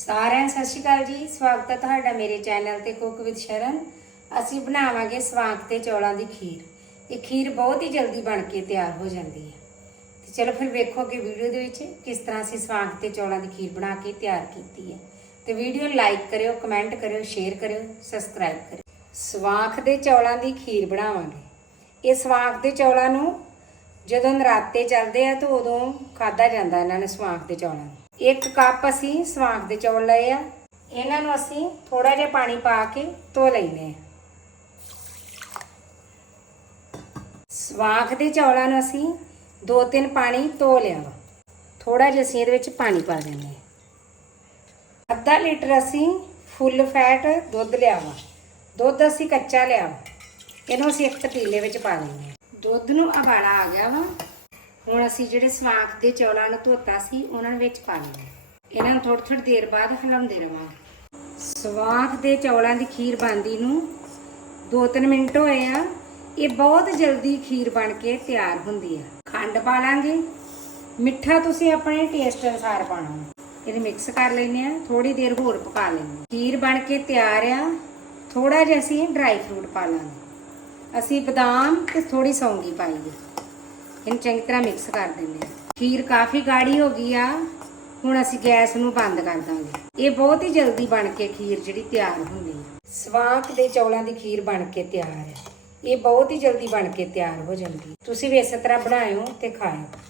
ਸਾਰਿਆਂ ਸਤਿ ਸ਼੍ਰੀ ਅਕਾਲ ਜੀ। ਸਵਾਗਤ ਹੈ ਤੁਹਾਡਾ ਮੇਰੇ ਚੈਨਲ ਤੇ ਕੁੱਕ ਵਿਦ ਸ਼ਰਨ। ਅਸੀਂ ਬਣਾਵਾਂਗੇ ਸਵਾਂਗ ਤੇ ਚੌਲਾਂ ਦੀ ਖੀਰ। ਇਹ ਖੀਰ ਬਹੁਤ ਹੀ ਜਲਦੀ ਬਣ ਕੇ ਤਿਆਰ ਹੋ ਜਾਂਦੀ ਹੈ। ਤੇ ਚਲੋ ਫਿਰ ਵੇਖੋ ਕਿ ਵੀਡੀਓ ਦੇ ਵਿੱਚ ਕਿਸ ਤਰ੍ਹਾਂ ਅਸੀਂ ਸਵਾਂਗ ਤੇ ਚੌਲਾਂ ਦੀ ਖੀਰ ਬਣਾ ਕੇ ਤਿਆਰ ਕੀਤੀ ਹੈ। ਤੇ ਵੀਡੀਓ ਲਾਈਕ ਕਰਿਓ, ਕਮੈਂਟ ਕਰਿਓ, ਸ਼ੇਅਰ ਕਰਿਓ, ਸਬਸਕ੍ਰਾਈਬ ਕਰਿਓ। ਸਵਾਂਗ ਦੇ ਚੌਲਾਂ ਦੀ ਖੀਰ ਬਣਾਵਾਂਗੇ। ਇਹ ਸਵਾਂਗ ਦੇ ਚੌਲਾਂ ਨੂੰ ਜਦੋਂ ਨਰਾਤੇ ਚੱਲਦੇ ਆ ਤਾਂ ਉਦੋਂ ਖਾਦਾ ਜਾਂਦਾ ਇਹਨਾਂ ਨੇ ਸਵਾਂਗ ਦੇ ਚੌਲਾਂ ਨੂੰ। ਇੱਕ ਕੱਪ ਅਸੀਂ ਸਵਾਂਗ ਦੇ ਚੌਲ ਲਏ ਆ। ਇਹਨਾਂ ਨੂੰ ਅਸੀਂ ਥੋੜਾ ਜਿਹਾ ਪਾਣੀ ਪਾ ਕੇ ਧੋ ਲੈਨੇ ਆ। ਸਵਾਖ ਦੇ ਚੌਲਾਂ ਨੂੰ ਅਸੀਂ ਦੋ ਤਿੰਨ ਪਾਣੀ ਧੋ ਲਿਆ ਵਾ। ਥੋੜਾ ਜਿਹਾ ਅਸੀਂ ਇਹਦੇ ਵਿੱਚ ਪਾਣੀ ਪਾ ਦਿੰਦੇ ਹਾਂ ਅੱਧਾ ਲੀਟਰ ਅਸੀਂ ਫੁੱਲ ਫੈਟ ਦੁੱਧ ਲਿਆ ਵਾ। ਦੁੱਧ ਅਸੀਂ ਕੱਚਾ ਲਿਆ ਵਾ। ਇਹਨੂੰ ਅਸੀਂ ਇੱਕ ਪਤੀਲੇ ਵਿੱਚ ਪਾ ਦਿੰਦੇ ਹਾਂ ਦੁੱਧ ਨੂੰ ਉਬਾਲਾ ਆ ਗਿਆ ਵਾ। ਹੁਣ ਅਸੀਂ ਜਿਹੜੇ ਸਵਾਂਗ ਦੇ ਚੌਲਾਂ ਨੂੰ ਧੋਤਾ ਸੀ, ਉਹਨਾਂ ਵਿੱਚ ਪਾ ਲੈਣਾ ਇਹਨਾਂ ਨੂੰ ਥੋੜੀ ਥੋੜੀ ਦੇਰ ਬਾਅਦ ਹਿਲਾਉਂਦੇ ਰਵਾਂਗੇ। ਸਵਾਂਗ ਦੇ ਚੌਲਾਂ ਦੀ ਖੀਰ ਬਣਦੀ ਨੂੰ 2-3 ਮਿੰਟ ਹੋਏ ਆ। ਇਹ ਬਹੁਤ ਜਲਦੀ ਖੀਰ ਬਣ ਕੇ ਤਿਆਰ ਹੁੰਦੀ ਆ। ਖੰਡ ਪਾ ਲਾਂਗੇ। ਮਿੱਠਾ ਤੁਸੀਂ ਆਪਣੇ ਟੇਸਟ ਅਨੁਸਾਰ ਪਾਣਾ ਇਹਨੂੰ ਮਿਕਸ ਕਰ ਲੈਨੇ ਆ। ਥੋੜੀ ਦੇਰ ਹੋਰ ਪਕਾ ਲੈਨੇ ਖੀਰ ਬਣ ਕੇ ਤਿਆਰ ਆ। ਥੋੜਾ ਜਿਹਾ ਅਸੀਂ ਡਰਾਈ ਫਰੂਟ ਪਾ ਲਾਂਗੇ। ਅਸੀਂ ਬਦਾਮ ਤੇ ਥੋੜੀ ਸੌਂਗੀ ਪਾਈ ਹੈ ਇਹਨੂੰ ਚੰਗੀ ਤਰ੍ਹਾਂ ਮਿਕਸ ਕਰ ਦਿੰਦੇ ਹਾਂ ਖੀਰ ਕਾਫੀ ਗਾੜੀ ਹੋ ਗਈ ਆ। ਹੁਣ ਅਸੀਂ ਗੈਸ ਨੂੰ ਬੰਦ ਕਰ ਦਾਂਗੇ। ਇਹ ਬਹੁਤ ਹੀ ਜਲਦੀ ਬਣ ਕੇ ਖੀਰ ਜਿਹੜੀ ਤਿਆਰ ਹੁੰਦੀ ਹੈ ਸਵਾਂਕ ਦੇ ਚੌਲਾਂ ਦੀ ਖੀਰ ਬਣ ਕੇ ਤਿਆਰ ਹੈ ਇਹ ਬਹੁਤ ਹੀ ਜਲਦੀ ਬਣ ਕੇ ਤਿਆਰ ਹੋ ਜਾਂਦੀ ਤੁਸੀਂ ਵੀ ਇਸੇ ਤਰ੍ਹਾਂ ਬਣਾਇਓ ਤੇ ਖਾਇਓ।